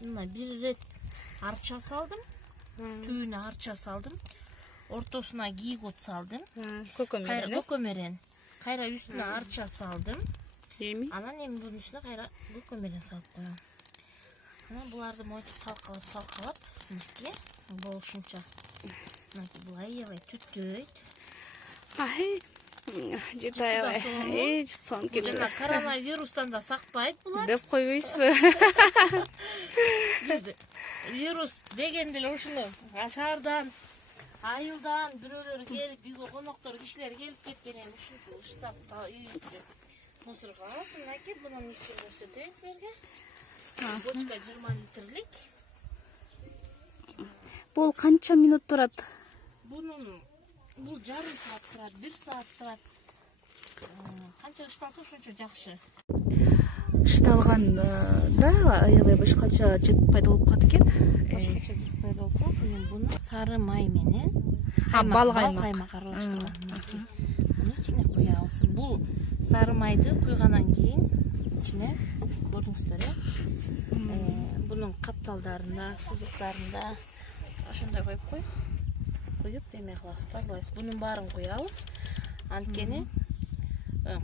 Буну мына бир рет арча салдым. Түбүнө арча салдым. Ортосуна гигот салдым. Көкөмөрөн. Кайра үстүнө арча салдым. Анан эми бунун үстүнө кайра көкөмөрөн салып коем. Анан буларды мойтуп талкалап, мынакей болушунча. Мынакей булай аябай түттөйт. Жыт аябай. Жытсон келе. Жана коронавирустан да сактайт булар. Деп койбойсузбу? Биз вирус дегенде эле ушуну шаардан, айылдан бирөөлөр келип, үйгө коноктор, кишилер келип кеткен ушинтип уштап, үйдү мусорго алсын, мынакей бунун ичин көрсөтөйүн силерге. Бочка 20 литрлик. Бул канча минут турат? Бул жарым саат турат, 1 саат турат. Канча ышталса ошончо жакшы. Ышталганда аябай башкача жыт пайда болуп калат экен. Башкача жыт пайда болуп калат. Мен буну сары май менен бал каймак аралаштыргам. Муну ичине куябыз. Бул сары майды куйгандан кийин ичине көрдүңүздөр, бунун капталдарында, сызыктарында ошондой коюп эме кылабыз, тазалайбыз. Бунун баарын куябыз. Анткени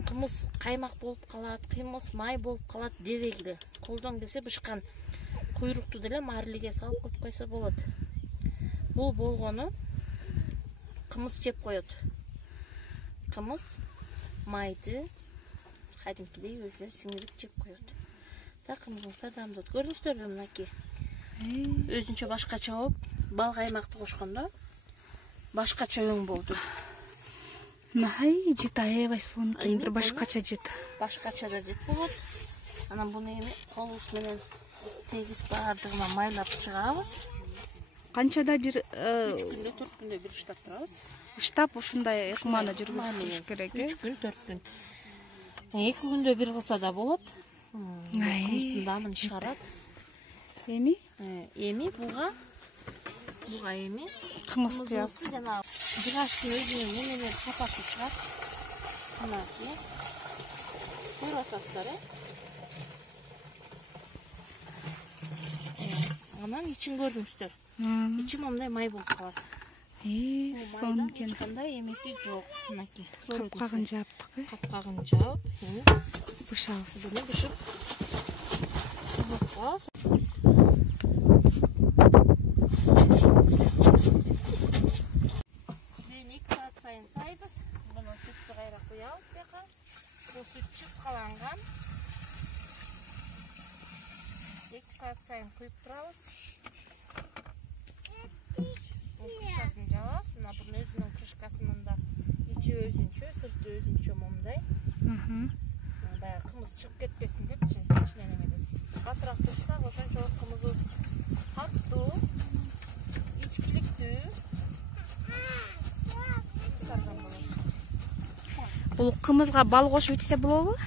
кымыз каймак болуп калат, кымыз май болуп калат дебегиле. Колдон келсе бышкан куйрукту деле марлиге салып коюп койсо болот. Бул болгону кымыз жеп коет. Кымыз майды кадимкидей өзүнө сиңирип жеп коет. Да кымызыңыздар дамдот. Көрдүңүздөрбү мынакей? Өзүнчө башкача болуп, бал каймакты кошкондо башкача өң болду. Жыт аябай сонун, бир башкача жыт. Башкача да жыт болот. Анан буну эми колубуз менен тегиз баардыгына майлап чыгабыз. Канчада бир 3 күндө, 4 күндө бир штаб турабыз. Штаб ушундай ыкманы жүргүзүш керек, 3 күн, 4 күн. 2 күндө бир кылса да болот. Кымыздын дамын чыгарат. Эми буга эми кымыз куябыз. Жана жыгачтын өзүнүн эмелери сапасы чыгат. Мынакей. Көрүп атасыздар, Анан ичин көрдүңүздөр. Ичи момундай май болуп калат. Сонун экен. Кандай эмеси жок. Мынакей. Капкагын жаптык, Капкагын жаап, эми бышабыз. Буну бышып кылабыз. Эми 2 саат сайын сайбыз. Буну сүттү кайра куябыз бияка. Бул сүт чыккаланган. 2 саат сайын куюп турабыз. Крышкасын жабабыз. Мына бунун өзүнүн крышкасынын да ичи өзүнчө, сырты өзүнчө момундай. Баягы кымыз чыгып кетпесин депчи, ичинен эмелеп. Катыраак турсак, ошончо кымызыбыз каттуу, ичкиликтүү. Бул кымызга бал кошуп ичсе болобу?